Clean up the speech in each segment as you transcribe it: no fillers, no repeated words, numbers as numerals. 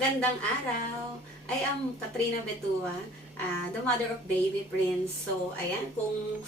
Magandang araw! I am Katrina Betua, the mother of baby Prince. So, ayan, kung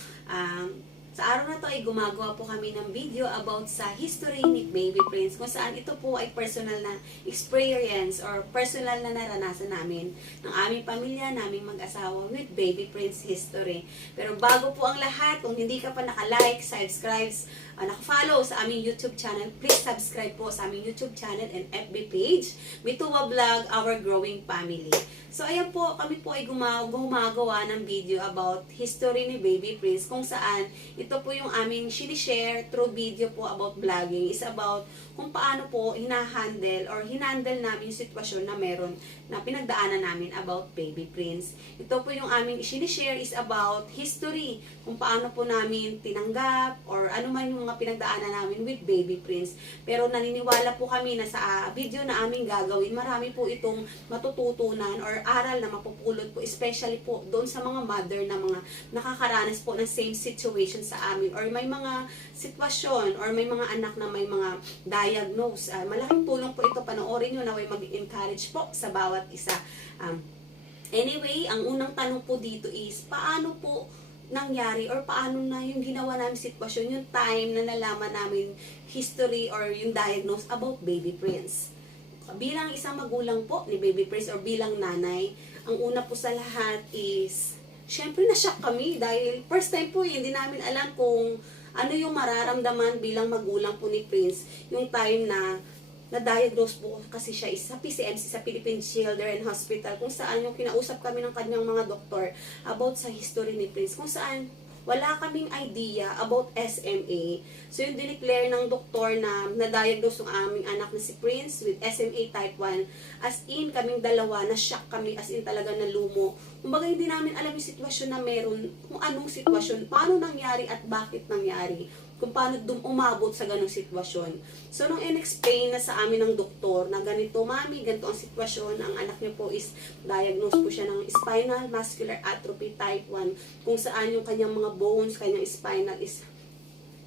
sa araw na to ay gumagawa po kami ng video about sa history ni baby Prince, kung saan ito po ay personal na experience or personal na naranasan namin ng aming pamilya, naming mag-asawa with baby Prince history. Pero bago po ang lahat, kung hindi ka pa naka-like, subscribe, naka-follow sa aming YouTube channel, please subscribe po sa aming YouTube channel and FB page, Betua Vlog, Our Growing Family. So ayan po, kami po ay gumagawa ng video about history ni baby Prince, kung saan ito po yung aming sinishare through video po about vlogging, is about kung paano po hinahandle or hinandle namin yung sitwasyon na meron na pinagdaanan namin about baby Prince. Ito po yung aming sinishare is about history, kung paano po namin tinanggap or ano man yung mga pinagdaanan namin with baby Prince. Pero naniniwala po kami na sa video na aming gagawin, marami po itong matututunan or aral na mapupulot po, especially po doon sa mga mother na mga nakakaranas po ng same situation sa amin, or may mga sitwasyon or may mga anak na may mga diagnose. Malaking tulong po ito, panoorin nyo na way mag-encourage po sa bawat isa. Anyway, ang unang tanong po dito is, paano po nangyari or paano na yung ginawa namin sitwasyon, yung time na nalaman namin history or yung diagnose about baby Prince. Bilang isang magulang po ni baby Prince or bilang nanay, ang una po sa lahat is, syempre na-shock kami dahil first time po hindi namin alam kung ano yung mararamdaman bilang magulang po ni Prince yung time na na-diagnose po kasi siya is sa PCMC, sa Philippine Children Hospital, kung saan yung kinausap kami ng kanyang mga doktor about sa history ni Prince, kung saan wala kaming idea about SMA. So yung dineclare ng doktor na na-diagnose ng aming anak na si Prince with SMA type 1, as in kaming dalawa, na-shock kami, as in talaga na lumo. Kumbaga hindi namin alam yung sitwasyon na meron, kung anong sitwasyon, paano nangyari at bakit nangyari, kung paano umabot sa ganong sitwasyon. So, nung in-explain na sa amin ng doktor na ganito, mami, ganito ang sitwasyon, ang anak niyo po is diagnosed po siya ng spinal muscular atrophy type 1, kung saan yung kanyang mga bones, kanyang spinal is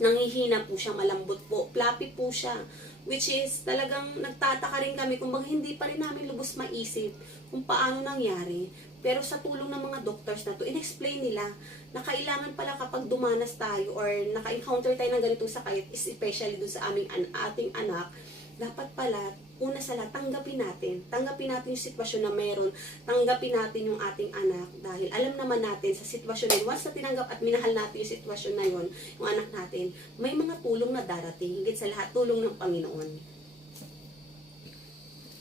nangihina po siya, malambot po, fluffy po siya, which is talagang nagtataka rin kami kung hindi pa rin namin lubos maisip kung paano nangyari. Pero sa tulong ng mga doctors na to, in-explain nila na kailangan pala kapag dumanas tayo or naka-encounter tayo ng ganitong sakit, especially dun sa ating anak, dapat pala, una sa lahat, tanggapin natin yung sitwasyon na meron, tanggapin natin yung ating anak, dahil alam naman natin sa sitwasyon na yun, once na tinanggap at minahal natin yung sitwasyon na yun, yung anak natin, may mga tulong na darating, higit sa lahat, tulong ng Panginoon.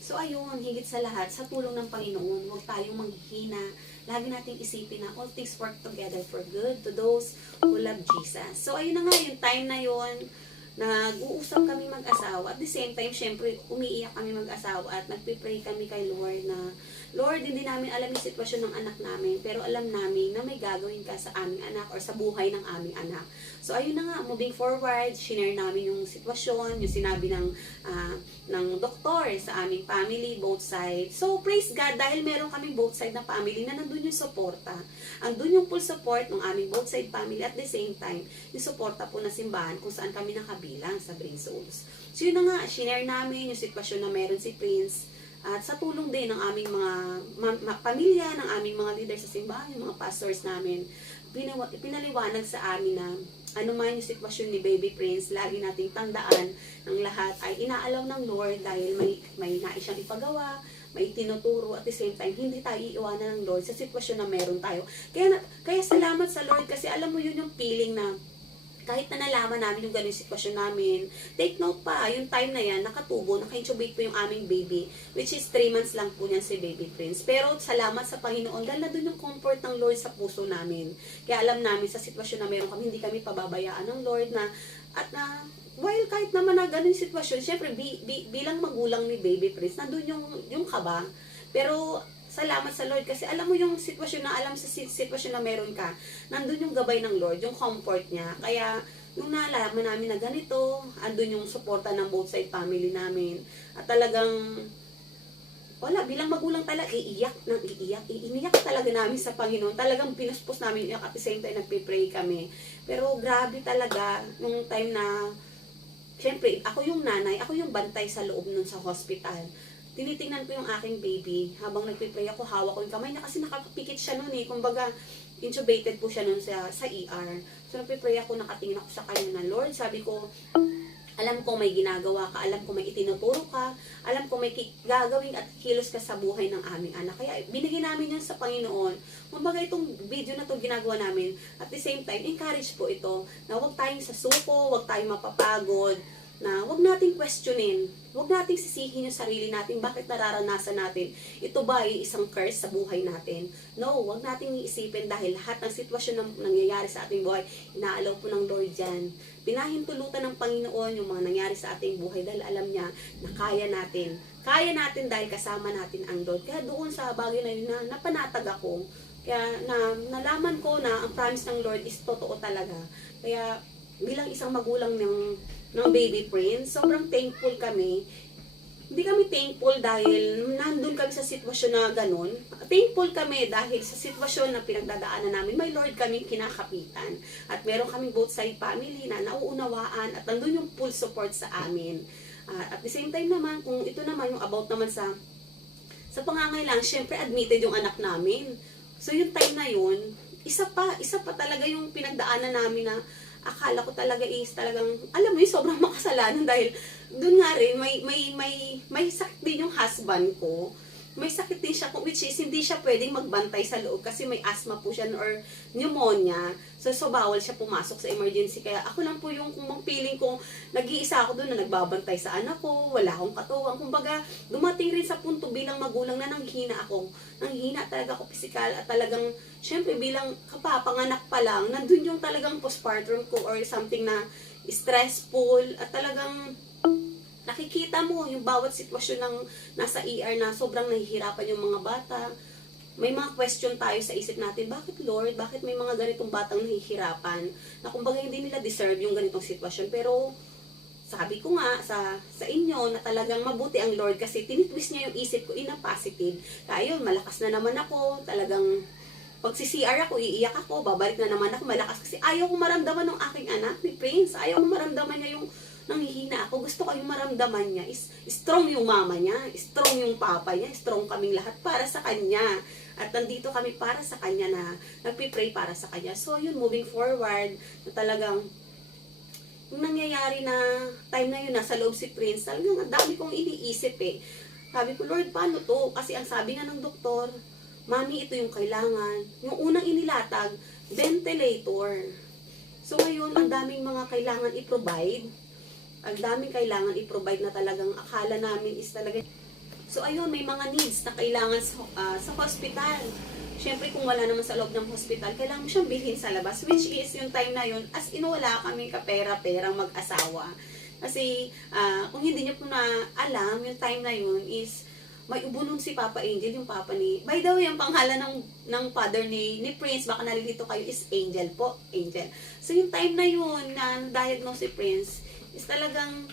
So ayun, higit sa lahat, sa tulong ng Panginoon, huwag tayong manghihina. Lagi nating isipin na all things work together for good to those who love Jesus. So ayun na nga, yung time na yun, nag-uusap kami mag-asawa. At the same time, syempre, umiiyak kami mag-asawa at nagpipray kami kay Lord na, Lord, hindi namin alam yung sitwasyon ng anak namin, pero alam namin na may gagawin ka sa aming anak or sa buhay ng aming anak. So, ayun na nga, moving forward, shinare namin yung sitwasyon, yung sinabi ng doktor sa aming family, both sides. So, praise God, dahil meron kami both side na family na nandun yung suporta. Andun yung full support ng aming both side family, at the same time, yung suporta po na simbahan kung saan kami nakabilang sa Brain Souls. So, yun na nga, shinare namin yung sitwasyon na meron si Prince. At sa tulong din ng aming mga pamilya, ng aming mga leader sa simbahan, yung mga pastors namin, pinaliwanag sa amin na ano man yung sitwasyon ni baby Prince, lagi nating tandaan ng lahat ay inaalaw ng Lord dahil may nais siyang ipagawa, may tinuturo, at the same time, hindi tayo iiwanan ng Lord sa sitwasyon na meron tayo. Kaya salamat sa Lord kasi alam mo yun yung feeling na kahit na nalaman namin yung ganyung sitwasyon namin, take note pa, yung time na yan, nakatubo, naka-intubate po yung aming baby, which is 3 months lang po niyan si baby Prince. Pero salamat sa Panginoon, dahil na dun yung comfort ng Lord sa puso namin. Kaya alam namin sa sitwasyon na meron kami, hindi kami pababayaan ng Lord na, at na, while kahit naman na ganun yung sitwasyon, syempre bilang magulang ni baby Prince, nandun yung kaba, pero salamat sa Lord kasi alam mo yung sitwasyon na, alam sa sitwasyon na meron ka, nandun yung gabay ng Lord, yung comfort niya. Kaya, nung nalaman namin na ganito, andun yung suporta ng both side family namin. At talagang, wala, bilang magulang talaga, iniyak talaga namin sa Panginoon. Talagang pinuspos namin iyak at the same time nagpipray kami. Pero grabe talaga, nung time na, syempre, ako yung nanay, ako yung bantay sa loob nun sa hospital. tinitingnan ko yung aking baby. Habang nagpipray ako, hawak ko yung kamay niya kasi nakapikit siya nun eh. Kumbaga, intubated po siya nun sa ER. So, nagpipray ako, nakatingin ako sa kanya na, Lord, sabi ko, alam ko may ginagawa ka, alam ko may itinuturo ka, alam ko may gagawin at kilos ka sa buhay ng aming anak. Kaya binigyan namin yan sa Panginoon. Kumbaga itong video na to ginagawa namin, at the same time, encourage po ito na huwag tayong sasuko, huwag tayong mapapagod, na huwag nating questionin, huwag nating sisihin yung sarili natin, bakit nararanasan natin. Ito ba ay isang curse sa buhay natin? No, huwag nating iisipin dahil lahat ng sitwasyon na nangyayari sa ating buhay, inaalaw po ng Lord dyan. Pinahintulutan ng Panginoon yung mga nangyari sa ating buhay dahil alam niya na kaya natin. Kaya natin dahil kasama natin ang Lord. Kaya doon sa bagay na yun na napanatag ako, kaya nalaman ko na ang promise ng Lord is totoo talaga. Kaya bilang isang magulang ng baby prince, sobrang thankful kami. Hindi kami thankful dahil nandun kami sa sitwasyon na ganun. Thankful kami dahil sa sitwasyon na pinagdadaanan namin, may Lord kaming kinakapitan. At meron kaming both side family na nauunawaan at nandun yung full support sa amin. At the same time naman, kung ito naman yung about naman sa pangangailangan, syempre admitted yung anak namin. So yung time na yun, isa pa talaga yung pinagdaanan namin na akala ko talaga is talagang, alam mo yun, sobrang makasalanan dahil doon nga rin, may sakit din yung husband ko. May sakit din siya, which is hindi siya pwedeng magbantay sa loob kasi may asthma po siya or pneumonia. So bawal siya pumasok sa emergency. Kaya ako lang po yung kung feeling ko, nag-iisa ako doon na nagbabantay sa anak ko, wala akong katuwang. Kumbaga, dumating rin sa punto bilang magulang na nanghina ako. Nanghina talaga ako physical at talagang, syempre bilang kapapanganak pa lang, nandun yung talagang postpartum ko or something na stressful at talagang nakikita mo yung bawat sitwasyon ng nasa ER na sobrang nahihirapan yung mga bata. May mga question tayo sa isip natin, bakit Lord? Bakit may mga ganitong batang nahihirapan? Na kumbaga hindi nila deserve yung ganitong sitwasyon. Pero sabi ko nga sa inyo na talagang mabuti ang Lord kasi tinitwist niya yung isip ko in a positive. Kaya yun, malakas na naman ako. Talagang pag si CR ako, iiyak ako, babalik na naman ako malakas kasi ayaw ko maramdaman ng aking anak ni Prince. Ayaw ko maramdaman niya yung nanghihina ako. Gusto ko yung maramdaman niya is strong yung mama niya, strong yung papa niya, strong kaming lahat para sa kanya. At nandito kami para sa kanya na nagpipray para sa kanya. So yun, moving forward, na talagang yung nangyayari na time na yun, nasa loob si Prince, talagang ang dami kong iniisip eh. Sabi ko, Lord, paano to? Kasi ang sabi nga ng doktor, Mami, ito yung kailangan. Yung unang inilatag, ventilator. So ngayon, ang daming mga kailangan i-provide. Ang daming kailangan i-provide na talagang akala namin is talaga. So ayun, may mga needs na kailangan sa hospital. Siyempre kung wala naman sa loob ng hospital, kailangan mo siyang bilhin sa labas. Which is yung time na yun, as in wala kami kapera-perang mag-asawa. Kasi kung hindi niyo po na alam, yung time na yun is may ubo nun si Papa Angel, yung papa ni, by the way, ang pangalan ng father ni Prince, baka nalilito kayo, is Angel po, Angel. So yung time na yun, na diagnose si Prince, is talagang,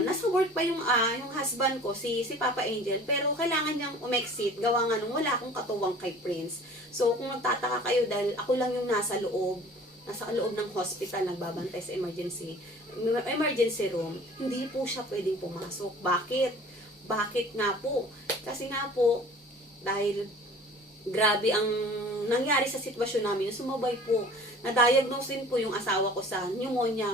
nasa work pa yung husband ko, si Papa Angel, pero kailangan niyang umexit, gawa nga nung wala akong katuwang kay Prince. So kung magtataka kayo, dahil ako lang yung nasa loob ng hospital, nagbabantay sa emergency room, hindi po siya pwedeng pumasok. Bakit nga po? Kasi nga po, dahil grabe ang nangyari sa sitwasyon namin, sumabay po, na-diagnose din po yung asawa ko sa pneumonia.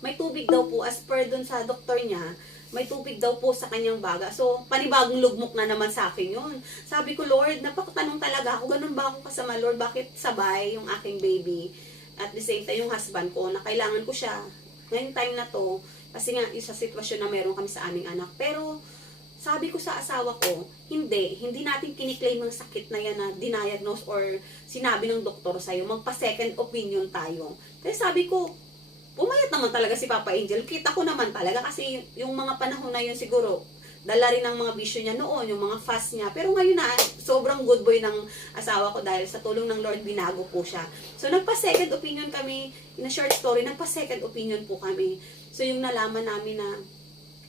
May tubig daw po, as per dun sa doktor niya, may tubig daw po sa kanyang baga. So, panibagong lugmok na naman sa akin yun. Sabi ko, Lord, napakatanong talaga ako, ganun ba ako kasama, Lord? Bakit sabay yung aking baby? At the same time, yung husband ko, na kailangan ko siya. Ngayong time na to, kasi nga, yung sa sitwasyon na meron kami sa aming anak. Pero, sabi ko sa asawa ko, hindi natin kiniklaim ang sakit na yan na diniagnose or sinabi ng doktor sa'yo, magpa-second opinion tayo. Kaya sabi ko, pumayat naman talaga si Papa Angel. Kita ko naman talaga kasi yung mga panahon na yun siguro, dala rin ng mga bisyo niya noon, yung mga fast niya. Pero ngayon na, sobrang good boy ng asawa ko dahil sa tulong ng Lord, binago po siya. So nagpa-second opinion kami, in a short story, nagpa-second opinion po kami. So yung nalaman namin na,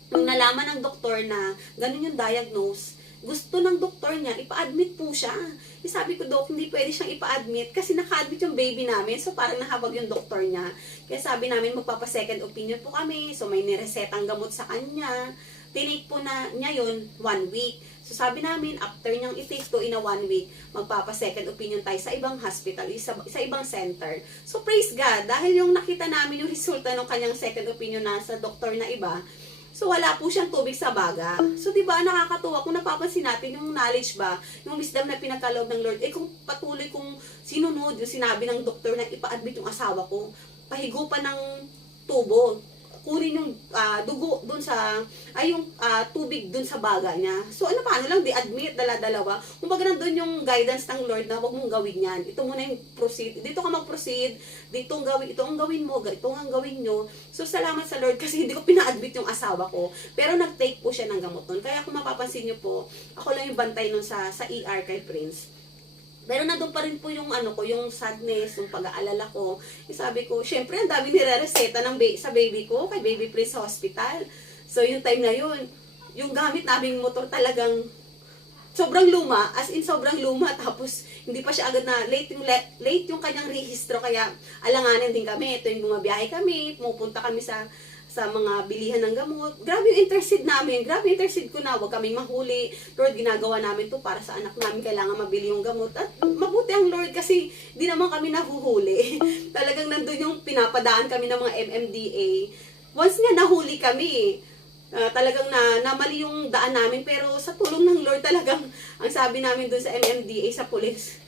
nung nalaman ng doktor na ganun yung diagnose, gusto ng doktor niya, ipa-admit po siya. Sabi ko, Dok, hindi pwede siyang ipa-admit kasi naka-admit yung baby namin. So, parang nahabag yung doktor niya. Kaya sabi namin, magpapa-second opinion po kami. So, may niresetang gamot sa kanya tinake po na niya yun 1 week. So sabi namin, after niyang i-take to in a 1 week, magpapa-second opinion tayo sa ibang hospital, sa ibang center. So praise God, dahil yung nakita namin yung resulta ng kanyang second opinion na sa doktor na iba, so wala po siyang tubig sa baga. So 'di ba nakakatuwa kung napapansin natin yung knowledge ba, yung wisdom na pinagkaloob ng Lord. Kung patuloy kong sinunod yung sinabi ng doktor na ipa-admit yung asawa ko, pahigupan ng tubo, kunin yung dugo dun sa, yung tubig dun sa baga niya. So ano paano lang, di-admit, dala-dalawa. Kumbaga nandun yung guidance ng Lord na huwag mong gawin yan. Ito muna yung proceed. Dito ka mag-proceed, dito ang gawin, ito ang gawin mo, ito ang gawin nyo. So salamat sa Lord kasi hindi ko pina-admit yung asawa ko. Pero nag-take po siya ng gamot nun. Kaya kung mapapansin nyo po, ako lang yung bantay nun sa ER kay Prince. Pero nandun pa rin po yung yung sadness, yung pag-aalala ko. Sabi ko, syempre ang dami nire-reseta sa baby ko, kay Baby Prince sa hospital. So yung time na yun, yung gamit naming motor talagang sobrang luma, as in sobrang luma, tapos hindi pa siya agad na late yung kanyang rehistro, kaya alanganin din kami. Ito yung bumabiyahe kami, pumupunta kami sa mga bilihan ng gamot. Grabe yung intercede namin. Grabe yung intercede ko na, huwag kaming mahuli. Lord, ginagawa namin to para sa anak namin. Kailangan mabili yung gamot. At mabuti ang Lord kasi di naman kami nahuhuli. Talagang nandun yung pinapadaan kami ng mga MMDA. Once nga nahuli kami, talagang namali yung daan namin. Pero sa tulong ng Lord talagang, ang sabi namin dun sa MMDA, sa police,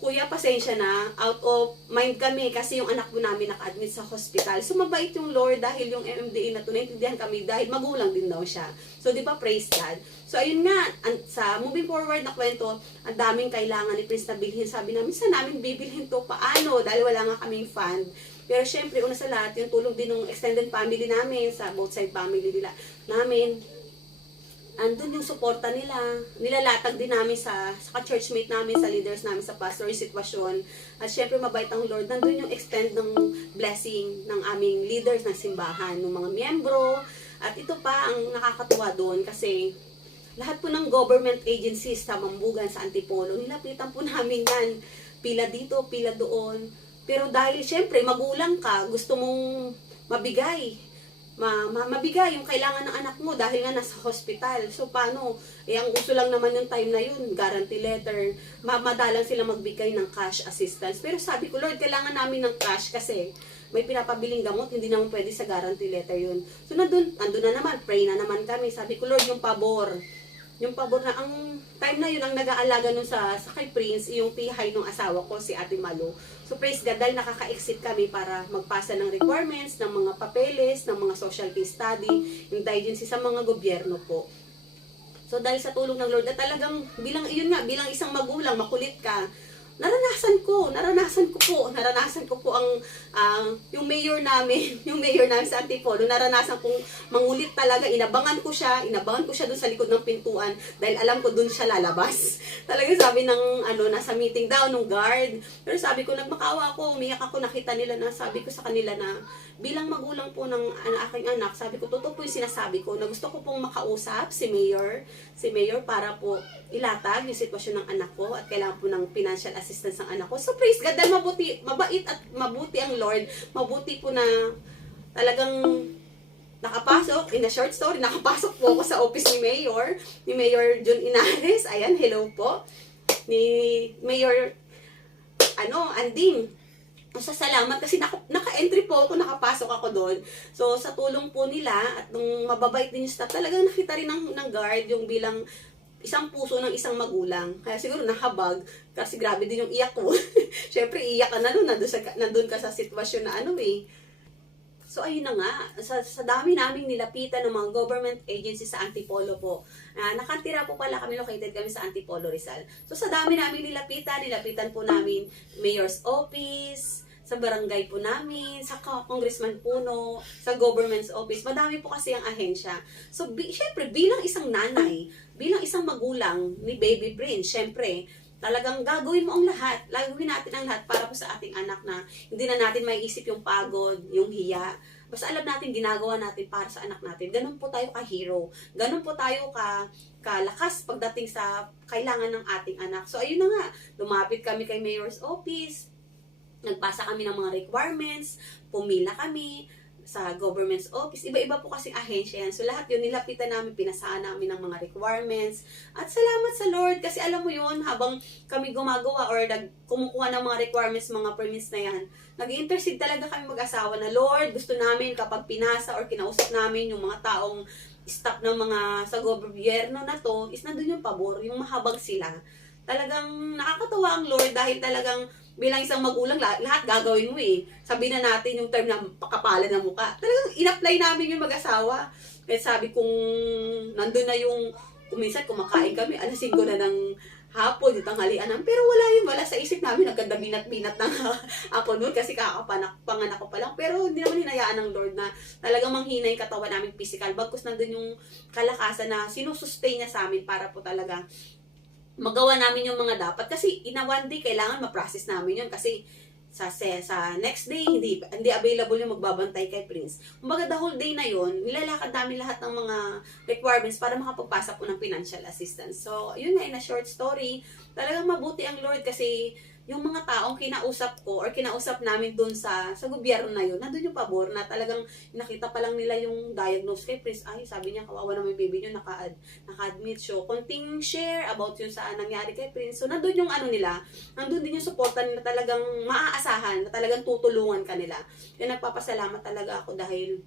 Kuya, pasensya na, out of mind kami kasi yung anak po namin naka-admit sa hospital. So, mabait yung Lord dahil yung MMDA na to, naintindihan kami dahil magulang din daw siya. So, di ba, praise God. So, ayun nga, sa moving forward na kwento, ang daming kailangan ni Prince na bilhin. Sabi namin, saan namin bibilhin to? Paano? Dahil wala nga kaming fund. Pero syempre, una sa lahat, yung tulong din ng extended family namin, sa both side family nila, namin, andun yung suporta nila, nilalatag din namin sa churchmate namin, sa leaders namin, sa pastor, yung sitwasyon. At syempre, mabait ang Lord. Nandun yung extend ng blessing ng aming leaders ng simbahan, ng mga miyembro. At ito pa ang nakakatuwa doon kasi lahat po ng government agencies sa Mambugan, sa Antipolo, nilapitan po namin yan. Pila dito, pila doon. Pero dahil syempre, magulang ka, gusto mong mabigay mabigay yung kailangan ng anak mo dahil nga nasa hospital. So, paano? Ang uso lang naman yung time na yun, guarantee letter, madalang sila magbigay ng cash assistance. Pero sabi ko, Lord, kailangan namin ng cash kasi may pinapabiling gamot, hindi naman pwede sa guarantee letter yun. So, andun na naman, pray na naman kami. Sabi ko, Lord, yung pabor na, ang time na yun, ang nag-aalaga nun sa kay Prince, yung pihay ng asawa ko, si Ate Malu. So, praise God, dahil nakaka-exit kami para magpasa ng requirements, ng mga papeles, ng mga social case study, indigency sa mga gobyerno po. So, dahil sa tulong ng Lord, at talagang, bilang isang magulang, makulit ka, naranasan ko po ang yung mayor namin sa Antipolo, naranasan kong mangulit talaga, inabangan ko siya doon sa likod ng pintuan dahil alam ko doon siya lalabas. Talaga sabi ng nasa meeting daw nung guard. Pero sabi ko, nagmakaawa ako, umiyak ako, nakita nila na, sabi ko sa kanila na bilang magulang po ng aking anak, sabi ko, totoo po yung sinasabi ko na gusto ko pong makausap si mayor para po ilatag yung sitwasyon ng anak ko at kailangan po ng financial assistance ng anak ko. So praise God, dahil mabait at mabuti ang Lord, mabuti po na talagang nakapasok, in a short story, nakapasok po ako sa office ni Mayor Jun Inares. Ayan, hello po. Ni Mayor Anding. Sa salamat kasi naka-entry po ako, nakapasok ako doon. So, sa tulong po nila at nung mababait din yung staff, talagang nakita rin ng guard yung bilang isang puso ng isang magulang. Kaya siguro nahabag kasi grabe din yung iyak ko. Syempre, iyak ka na nun, nandun ka sa sitwasyon na So, ayun na nga, sa dami naming nilapitan ng mga government agencies sa Antipolo po. Nakatira po pala kami, located kami sa Antipolo, Rizal. So, sa dami naming nilapitan po namin Mayor's Office, sa barangay po namin, sa Congressman Puno, sa government's office. Madami po kasi ang ahensya. So, syempre, bilang isang nanay, bilang isang magulang ni Baby Prince, syempre, talagang gagawin mo ang lahat. Gagawin natin ang lahat para po sa ating anak na hindi na natin maiisip yung pagod, yung hiya. Basta alam natin, ginagawa natin para sa anak natin. Ganun po tayo ka-hero. Ganun po tayo kalakas pagdating sa kailangan ng ating anak. So, ayun na nga. Lumapit kami kay Mayor's Office. Nagpasa kami ng mga requirements. Pumila kami. sa government's office. Iba-iba po kasing ahensya yan. So lahat yun, nilapitan namin, pinasahan namin ng mga requirements. At salamat sa Lord kasi alam mo yun, habang kami gumagawa or kumukuha ng mga requirements, mga permits na yan, nag-intercede talaga kami mag-asawa na, Lord, gusto namin kapag pinasa or kinausap namin yung mga taong staff ng mga sa gobyerno na to, is nandun yung pabor, yung mahabag sila. Talagang nakakatawa ang Lord dahil talagang bilang isang magulang, lahat gagawin mo eh. Sabi na natin yung term na pakapalan ng mukha. Talagang in-apply namin yung mag-asawa. Kaya sabi kung nandun na yung, kung minsan kumakain kami, alas 5 na ng hapon, yung tanghalian namin. Pero wala sa isip namin, nagkanda binat-binat na ako noon kasi panganak ko pa lang. Pero hindi naman hinayaan ng Lord na talagang manghina yung katawan namin physical. Bagkus nandun yung kalakasan na sinusustain niya sa amin para po talaga magawa namin yung mga dapat. Kasi in a one day, kailangan ma-process namin yun. Kasi sa next day, hindi available yung magbabantay kay Prince. Kumbaga, the whole day na yun, nilalakad namin lahat ng mga requirements para makapagpasa po ng financial assistance. So, yun nga, in a short story, talagang mabuti ang Lord kasi yung mga taong kinausap ko or kinausap namin dun sa gobyerno na yun, nandun yung pabor na talagang nakita pa lang nila yung diagnose kay Prince. Ay, sabi niya, kawawa naman yung baby niyo, naka-admit. So, konting share about yung sa nangyari kay Prince. So, nandun yung nila, nandun din yung supportan na talagang maaasahan, na talagang tutulungan kanila. Kaya nagpapasalamat talaga ako dahil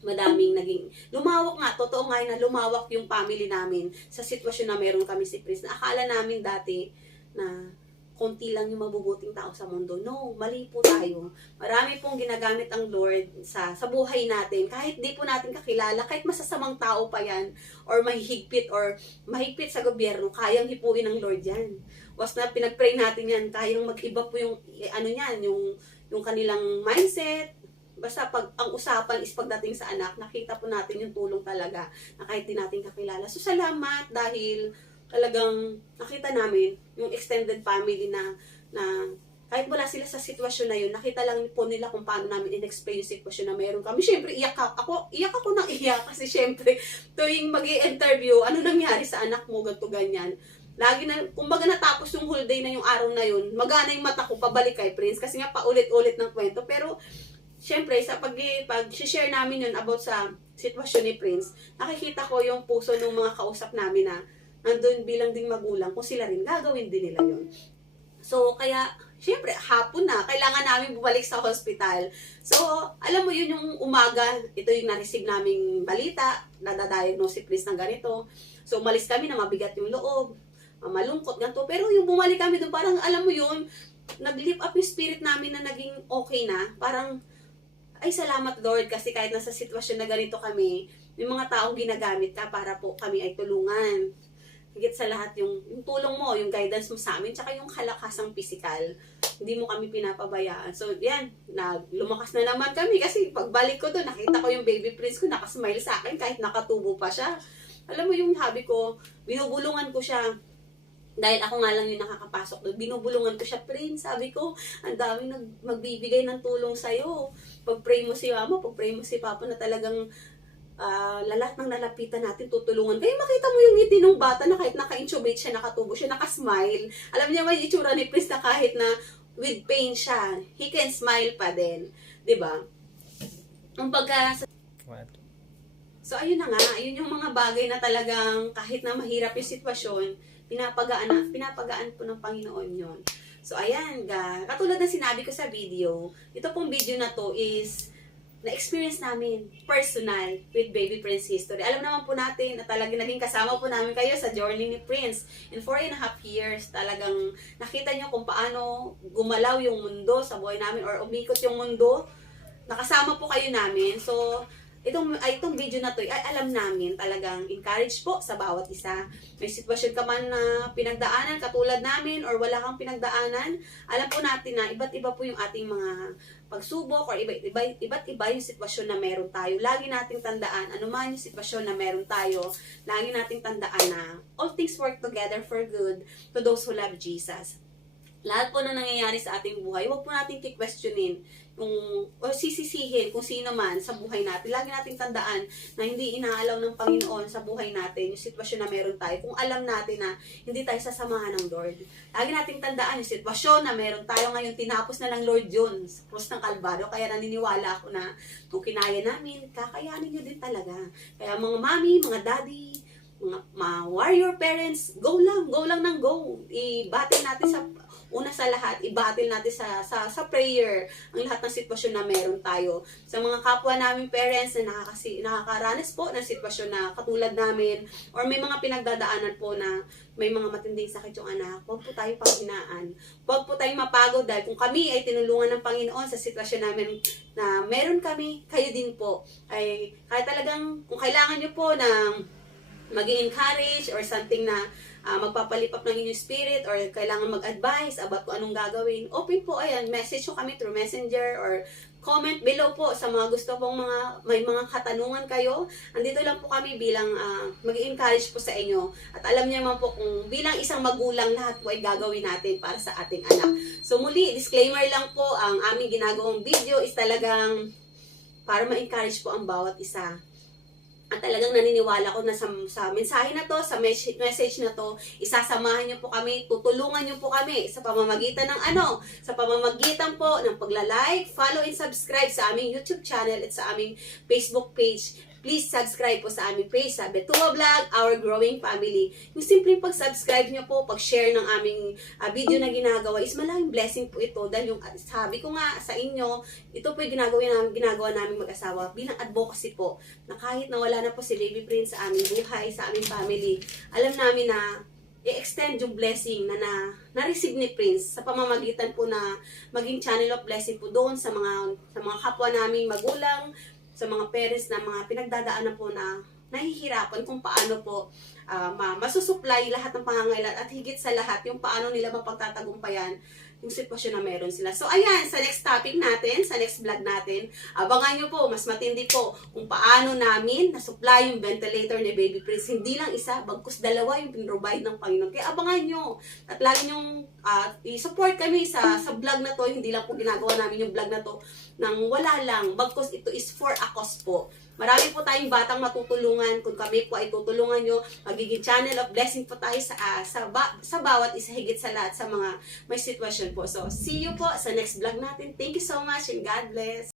madaming naging, lumawak nga, totoo nga na lumawak yung family namin sa sitwasyon na meron kami si Prince. Na akala namin dati na konti lang yung mabubuting tao sa mundo. No, mali po tayo. Marami pong ginagamit ang Lord sa buhay natin. Kahit di po natin kakilala, kahit masasamang tao pa yan, or mahigpit sa gobyerno, kayang hipuin ng Lord yan. Was na pinag-pray natin yan, kayang mag-iba po yung, yung kanilang mindset. Basta pag ang usapan is pagdating sa anak, nakita po natin yung tulong talaga na kahit di natin kakilala. So, salamat dahil talagang nakita namin yung extended family na kahit wala sila sa sitwasyon na yun, nakita lang po nila kung paano namin in-explain yung sitwasyon na meron kami. Siyempre, iyak ako nang iyak kasi siyempre, tuwing mag-i-interview, ano nangyari sa anak mo, ganito, ganyan. Lagi na, kumbaga natapos yung whole day na yung araw na yun, magana yung mata ko, pabalik kay Prince, kasi nga paulit-ulit ng kwento. Pero, siyempre, sa pag-share namin yun about sa sitwasyon ni Prince, nakikita ko yung puso ng mga kausap namin na nandun bilang ding magulang, kung sila rin gagawin din nila yun. So, kaya, syempre, hapon na, kailangan namin bumalik sa hospital. So, alam mo yun yung umaga, ito yung na-receive naming balita, nadadiagnose si Prince ng ganito. So, umalis kami na mabigat yung loob, malungkot, ganito. Pero yung bumalik kami doon, parang alam mo yun, nag-lift up yung spirit namin na naging okay na. Parang, ay salamat Lord, kasi kahit nasa sitwasyon na ganito kami, yung mga taong ginagamit ka para po kami ay tulungan. Higit sa lahat yung tulong mo, yung guidance mo sa amin, tsaka yung kalakasang physical. Hindi mo kami pinapabayaan. So, yan, lumakas na naman kami kasi pagbalik ko doon, nakita ko yung baby Prince ko, nakasmile sa akin kahit nakatubo pa siya. Alam mo yung habi ko, binubulungan ko siya. Dahil ako nga lang yung nakakapasok doon, binubulungan ko siya, Prince, sabi ko, ang daming magbibigay ng tulong sa'yo. Pag-pray mo si mama, pag-pray mo si papa na talagang lahat ng lalapitan natin, tutulungan. Kaya makita mo yung ngiti ng bata na kahit naka-intubate siya, nakatubo siya, nakasmile. Alam niya may itsura ni Prince na kahit na with pain siya, he can smile pa din. Diba? So, ayun na nga. Ayun yung mga bagay na talagang kahit na mahirap yung sitwasyon, pinapagaan po ng Panginoon yon. So, ayan, katulad ng sinabi ko sa video, ito pong video na to is na-experience namin personal with Baby Prince history. Alam naman po natin na talagang naging kasama po namin kayo sa journey ni Prince. In 4.5 years, talagang nakita nyo kung paano gumalaw yung mundo sa buhay namin or umikot yung mundo. Nakasama po kayo namin. So, itong video na to, ay alam namin talagang encourage po sa bawat isa. May sitwasyon ka man na pinagdaanan katulad namin or wala kang pinagdaanan, alam po natin na iba't iba po yung ating mga pagsubok or iba't iba yung sitwasyon na meron tayo. Lagi nating tandaan, anuman yung sitwasyon na meron tayo, lagi nating tandaan na all things work together for good to those who love Jesus. lahat po na nangyayari sa ating buhay, huwag po natin i-questionin o sisisihin kung sino man sa buhay natin. Lagi nating tandaan na hindi inaalaw ng Panginoon sa buhay natin yung sitwasyon na meron tayo. Kung alam natin na hindi tayo sasamahan ng Lord. Lagi nating tandaan yung sitwasyon na meron tayo ngayon, tinapos na lang Lord yun sa krus ng Kalbaryo. Kaya naniniwala ako na kung kinaya namin, kakayanin nyo din talaga. Kaya mga mami, mga daddy, mga warrior parents, go lang ng go. I-battle natin una sa lahat, i-battle natin sa prayer ang lahat ng sitwasyon na meron tayo. Sa mga kapwa namin parents na nakakaranas po ng sitwasyon na katulad namin, or may mga pinagdadaanan po na may mga matinding sakit yung anak, huwag po tayong panghinaan. Huwag po tayong mapagod dahil kung kami ay tinulungan ng Panginoon sa sitwasyon namin na meron kami, kayo din po. Ay, kahit talagang kung kailangan nyo po ng mag-encourage or something na magpapalipap ng inyong spirit or kailangan mag-advise about kung anong gagawin, open po, ayan, message nyo kami through messenger or comment below po sa mga gusto pong may mga katanungan kayo. Andito lang po kami bilang mag-encourage po sa inyo. At alam niyo naman po kung bilang isang magulang lahat po ay gagawin natin para sa ating anak. So muli, disclaimer lang po, ang aming ginagawang video is talagang para ma-encourage po ang bawat isa. At talagang naniniwala ko na sa mensahe na to, sa message na to, isasamahan niyo po kami, tutulungan niyo po kami sa pamamagitan ng sa pamamagitan po ng pagla-like, follow and subscribe sa aming YouTube channel at sa aming Facebook page. Please subscribe po sa aming page sa Betua Vlog, Our Growing Family. Yung simpleng pag-subscribe nyo po, pag-share ng aming video na ginagawa is malaking blessing po ito. Dahil yung sabi ko nga sa inyo, ito po yung ginagawa namin mag-asawa bilang advocacy po. Na kahit nawala na po si Baby Prince sa aming buhay, sa aming family, alam namin na i-extend yung blessing na-receive ni Prince sa pamamagitan po na maging channel of blessing po doon sa mga kapwa naming magulang, sa mga parents na mga pinagdadaanan po na nahihirapan kung paano po masusupply lahat ng pangangailangan at higit sa lahat yung paano nila mapagtatagumpayan yung sitwasyon na meron sila. So ayan, sa next topic natin, sa next vlog natin, abangan nyo po, mas matindi po kung paano namin nasupply yung ventilator ni Baby Prince. Hindi lang isa, bagkus dalawa yung pinrovide ng Panginoon. Kaya abangan nyo at lagi nyong i-support kami sa vlog na to. Hindi lang po ginagawa namin yung vlog na to nang wala lang, bagkus ito is for a cause po. Marami po tayong batang matutulungan. Kung kami po ay tutulungan nyo, magiging channel of blessing po tayo sa bawat isa, higit sa lahat sa mga may sitwasyon po. So, see you po sa next vlog natin. Thank you so much and God bless.